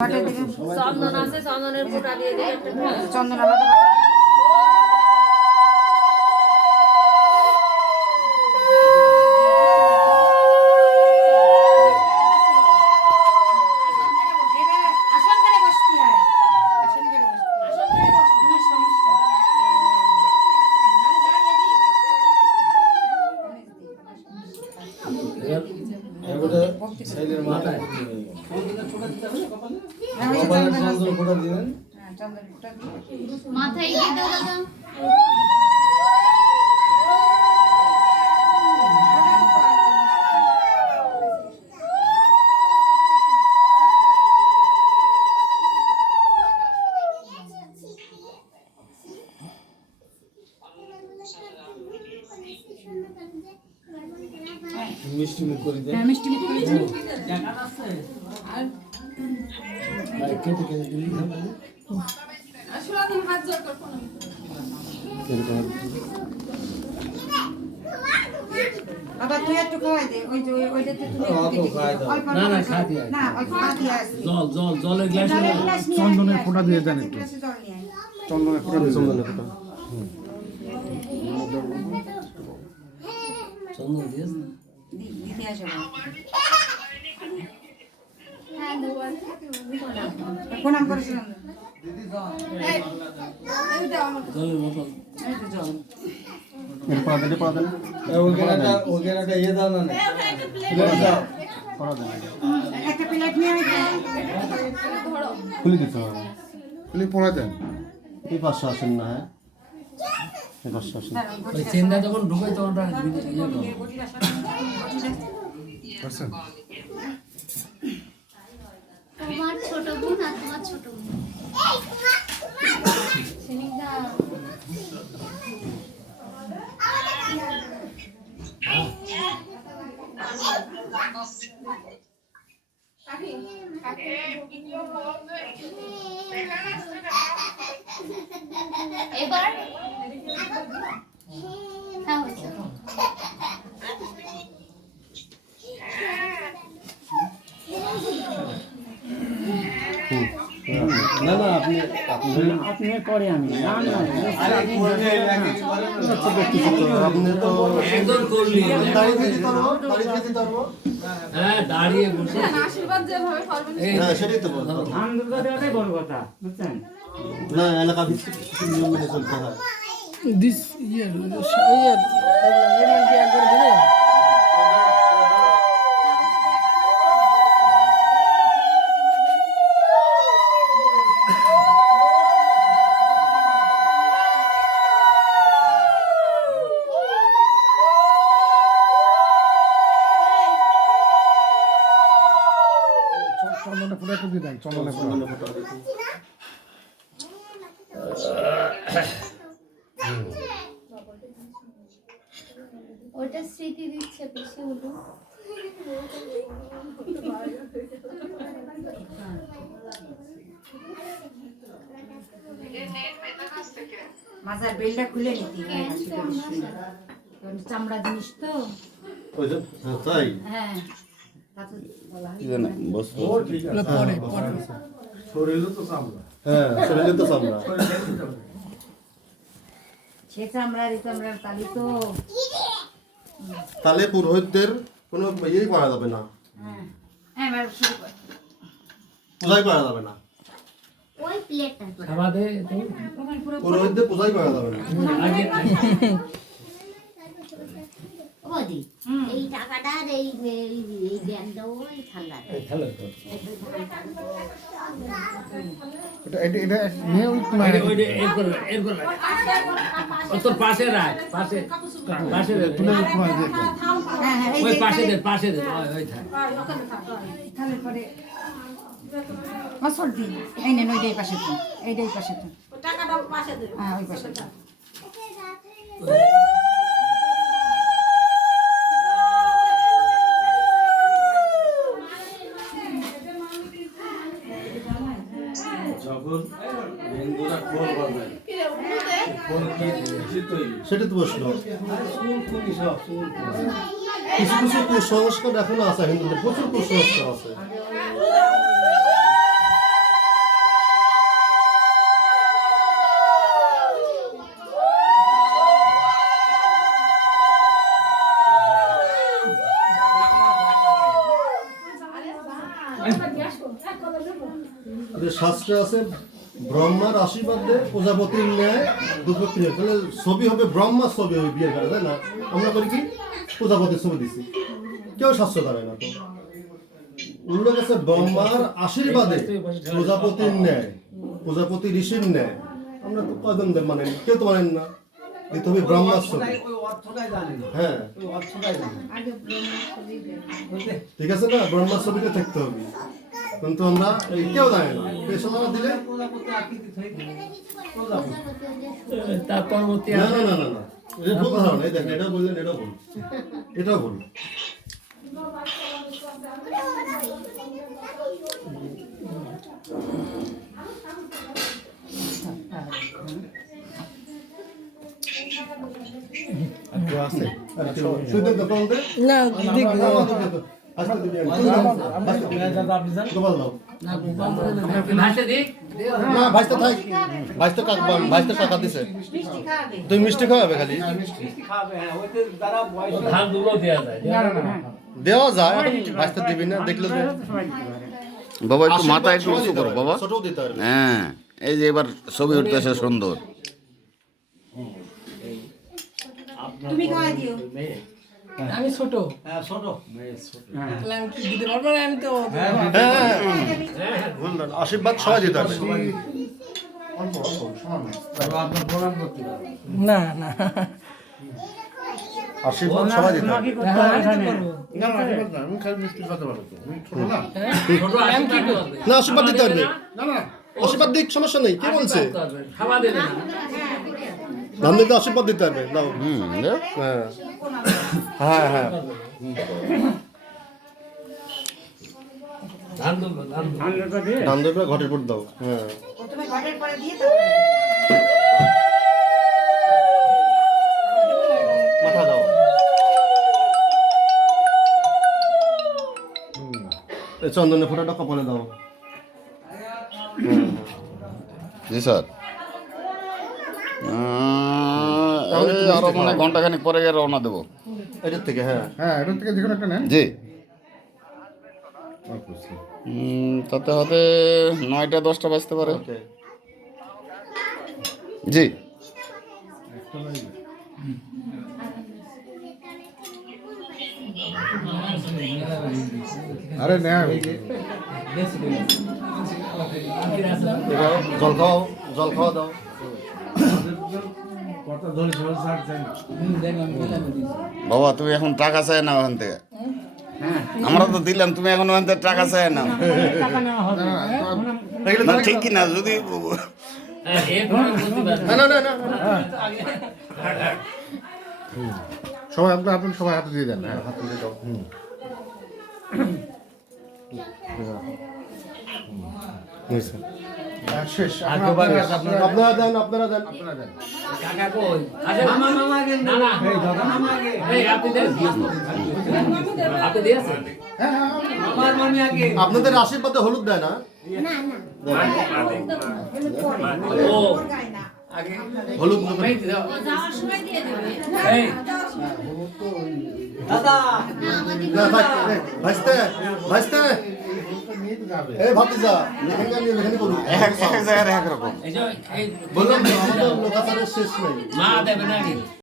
চন্দন আছে, চন্দনের ফোঁটা দিয়ে দিই একটা। চন্দন আলাদা মাথায় দিয়ে দাও দাদা। মিষ্টি মুখ করে দেন। মিষ্টি মুখ করে দিন। আর কেটে কেটে দিলি আসলে তুমি হাত জোর করো না। বাবা তুই একটু খাওয়াই দে, ওই যে ওইটাতে তুমি অল্প না না খা দিয়া না অল্প খা দিয়ে আসি। জলের গ্লাসে চন্দনের ফোঁটা দিয়ে দেন একটু। জল নিয়ে আয়। চন্দনের ফোঁটা দিয়ে চন্দনের ফোঁটা চন্দন দিয়েছ না দিতে আসো প্রণাম করেছিলাম জলের বোতল ওখানে একটা ইয়ে দাও না প্লেট দাও একটা প্লেট নিয়ে খুলে দিতে হবে। খুলে পড়া দেন। এই পাশে আসেন না, হ্যাঁ এই পাশে আসেন। ওই চেনটা যখন ঢুকাই তখন ইয়ে পারছেন? তোমার ছোট বোন আর তোমার ছোট বোন সিনিদা এবার হ্যাঁ হয়েছে। না না আপনি আপনি পরে আমি না না আপনি তো একদম করলি দাঁড়িয়ে দিতে পারবো, দাঁড়িয়ে দিতে পারবো। হ্যাঁ দাঁড়িয়ে বসে আশীর্বাদ যেভাবে করবেন এই হ্যাঁ সেটাই তো বলবো। ধান দুর্গা দেওয়াটাই বড় কথা বুঝছেন। না এলাকা ভিত্তিক কিছু নিয়ম মেনে চলতে হয়। চন্দনের ফোঁটা একটু দিয়ে দেন। চন্দনের ফোঁটা। ওটা স্মৃতি দিচ্ছে বেশি হলো। মাজার বেলটা খুলে নিতে চামড়া জিনিস তো ওই যে তাই হ্যাঁ শরীরও তো চামড়া হ্যাঁ শরীরে তো চামড়া। সে চামড়ার এই চামড়ার তালি তো তাহলে পুরোহিতদের কোনো ইয়েই করা যাবে না, হ্যাঁ হ্যাঁ এবার শুরু কর। পূজাই করা যাবে না, ওই প্লেটটা খাওয়া দে তো পুরোহিতদের পূজাই করা যাবে না। আগে ওদি এই টাকাটা এই ব্যাগটা ওই ঠান্ডা ভালো তো এটা নিয়ে ওই ওইটা এর করে ও তোর পাশে রাখ পাশে রাখ তুলে তোমার দিয়ে দেন। হ্যাঁ হ্যাঁ এই ওই যে পাশে দে ওই থাক তাহলে পরে মাসল দিন এই নেন ওইটাই পাশে তো এইটাই পাশে তো টাকাটা পাশে দে হ্যাঁ ওই পাশে তো যখন হিন্দুরা খোল বাজায় খোল কি সেটা তো প্রশ্ন। চুল কুলি সব চুল কিছু কিছু কুসংস্কার এখনো আছে হিন্দুদের, প্রচুর কুসংস্কার আছে। আর শাস্ত্রে আছে ব্রহ্মার আশীর্বাদে প্রজাপতির ন্যায় দুটো প্রিয়, তাহলে ছবি হবে ব্রহ্মার ছবি হবে বিয়ের ঘরে, তাই না? আমরা করি কি প্রজাপতির ছবি দিছি, কেউ শাস্ত্র করে না। তো উল্লেখ আছে ব্রহ্মার আশীর্বাদে প্রজাপতির ন্যায়, প্রজাপতি ঋষির ন্যায়। আমরা তো কয়জন মানেন, কেউ তো মানেন না। দিতে হবে ব্রহ্মার ছবি। হ্যাঁ ঠিক আছে না, ব্রহ্মার ছবিতে থাকতে হবে। কিন্তু আমরা এই কেউ জানে না, পেশাদারা দিলে তার পরবর্তী না না না না না, এটা ভুল ধারণা। এই দেখেন, এটা বললেন, এটাও ভুল, এটাও ভুল। সুদের দোকান দে না আসতে দিবি, গোপাল দাও ভাষা দিক না, ভাজতে থাক, ভাজতে টাকা দিছে, তুমি মিষ্টি খাওয়াবে খালি। ধান দুলো দেওয়া যায়। দেওয়া যায়, ভাজতে দিবি না, দেখলে তো বাবা একটু মাথা একটু উঁচু করো বাবা। ছোটও দিতে পারবে। হ্যাঁ, এই যে এবার ছবি উঠতেছে সুন্দর। তুমি খাওয়াই দিও। আমি ছোট আমি কি দিতে পারবো না, আমি তো বললেন আশীর্বাদ সবাই দিতে পারবে। অল্প অল্প সমান না না আশীর্বাদ সবাই দিতে পারবে। না না আশীর্বাদ না, আমি খালি মিষ্টি খেতে পারবো তো, আমি ছোট না। ছোট আশীর্বাদ করবে। না, আশীর্বাদ দিতে পারবে, না না আশীর্বাদ দিক, সমস্যা নেই। কে বলছে? খাওয়া দেবে না। ধান দিতে আশীর্বাদ দিতে পারবে, দাও। হ্যাঁ হ্যাঁ হ্যাঁ ধান দুলো, ধান দুলো। ধান দেবে, ঘটের পর দাও। হ্যাঁ প্রথমে ঘটের পরে দিয়ে দাও। মাথা দাও। এই চন্দনের ফোঁটাটা কপালে দাও। জি স্যার। আরো মনে হয় ঘন্টাখানিক পরে গিয়ে রওনা দেবো। এটার থেকে, হ্যাঁ হ্যাঁ এটার থেকে যে কোনো একটা নেন। জি, অল্প ছিল। তাতে হতে 9টা 10টা বাজতে পারে। ওকে। জি, আরে না জল খাও, জল খাওয়া দাও। বাবা তুমি এখন টাকা চাই না ওখান থেকে। আমরা তো দিলাম, তুমি এখন ওখান থেকে টাকা চাই না। না ঠিক কিনা যদি হ্যাঁ, এরপরে বুঝতে পারবে। না না না না, সবাই আপনি সবাই হাতে দিয়ে দেন। হ্যাঁ হাতে দিয়ে দাও। হয়েছে। শেষ। আপনারা দেন, আপনারা দেন। কাকা কই? আচ্ছা, মামা না না। এই আপনি দেন। আপনি দিয়েছেন? আপনাদের আশীর্বাদে হলুদ দেয় না? না না ও হলুদ দেবে। এই দাও। এই না, থাক, এই, ভাজতে ভাজতে এই ভাতিজা, এখানে নিয়ে এখানে করুন। এক জায়গায় এক রকম। এই যে এই বললাম তো, আমাদের লোকাচারের শেষ নেই। মা দেবে নাকি?